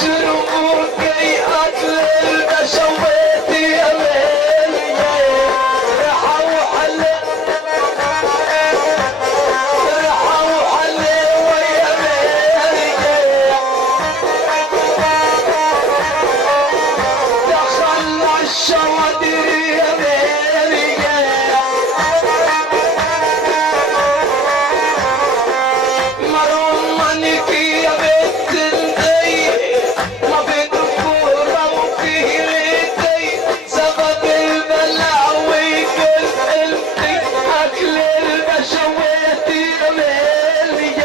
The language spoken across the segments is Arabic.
شربوكي اكل البشويتي يا ليل ريحة وحلة ريحة وحلة ويا ليل دخلنا الشوادر يا ليل مرمنك يا بنت الدي ما في دكتورة وفيه ليدي سبب البلاوي قلتي اكل البشويتي يا ليل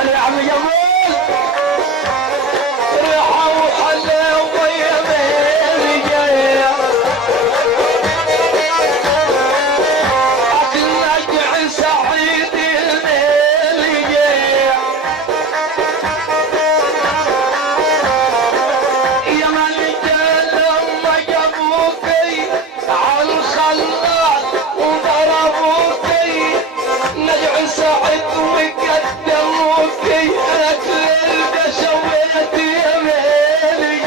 انا يا عم جمال ريحة وحلاوة يا ليل اكل نجع سعيد يا ملك لما جابوكي عالخلاط وضربوكي نجع سعد وقدموكي اكل البشويتي يا ملك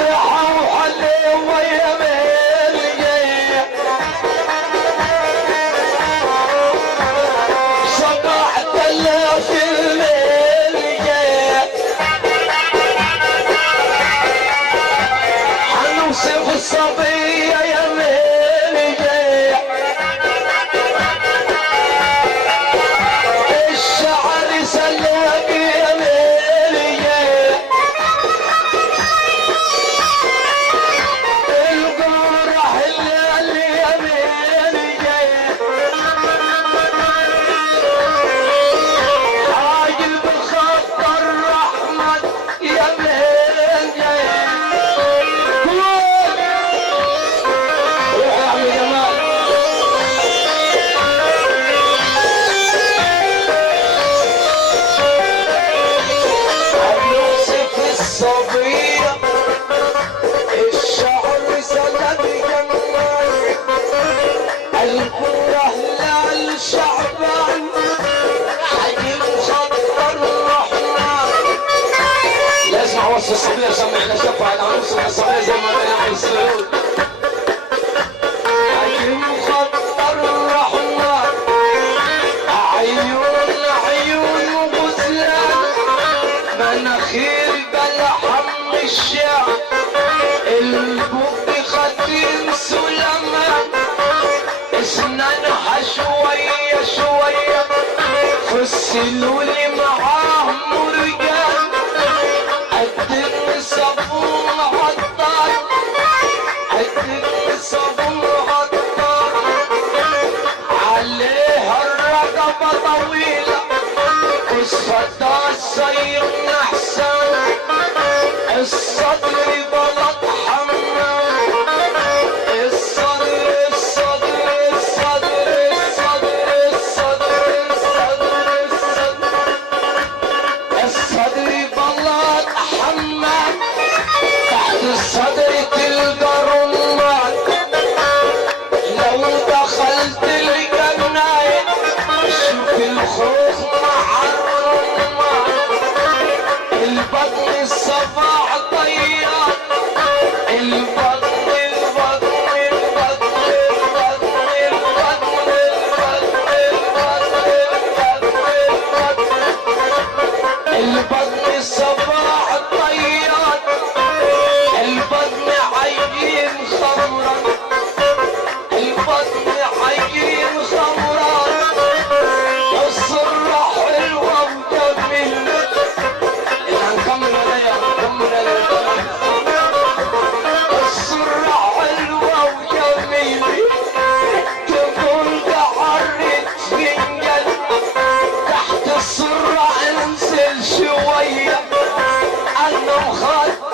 ريحة وحلاوة يا ملك صباح دلع في الليل حنوصف الصبية يا ليل الشعر سلاق يا ليل القرح الليل يا ليل عاجل بخط الرحمة يا ليل روح يا عم جمال يوسف الصبية الشعر سلب جمال الكره للشعبان عجيب خط الرحمن لازم اوصي الصبية سمعنا شفع العروس الصبية زي ما انا عايز عجيب خط الرحمن عيون عيون غزلان مناخير بلحم الشعب البق ختم سلمان اسنانها شوية شوية فسلوا لي معاه مرجان قد صابون عطار قد صابون عطار عليها الرقبة طويلة قصتها السير نحسان الصدر بلط حمام الصدر الصدر الصدر الصدر الصدر الصدر الصدر الصدر بلط حمام تحت الصدر تلقى رمان لو دخلت الجناية شوف الخوخ مع الرمان البطن الصباح طيار البطن البطن البطن البطن البطن البطن البطن الصباح طيار البطن عجين خمرا البطن عجين خمرا الصرة حلوة وجميلة هنكمل عليها هنكمل عليها الصرة حلوة وجميلة تقول قعرت فنجل تحت الصرة انزل شوية انا مخاطر